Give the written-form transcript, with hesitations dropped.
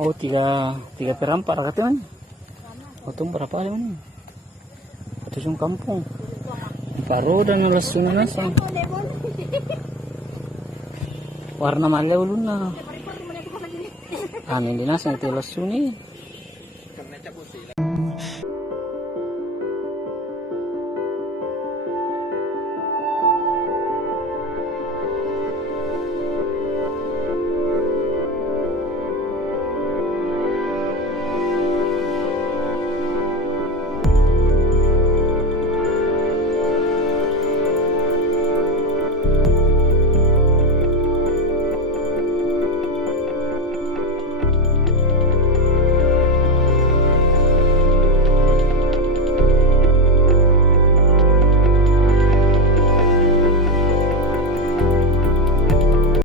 Oh, tiga peram para katuan. Otong berapa lemon? Ito yung kampung. Karoda ng lasunan na sa. Warna malaw luna. Ano hindi na sa ito lasunin.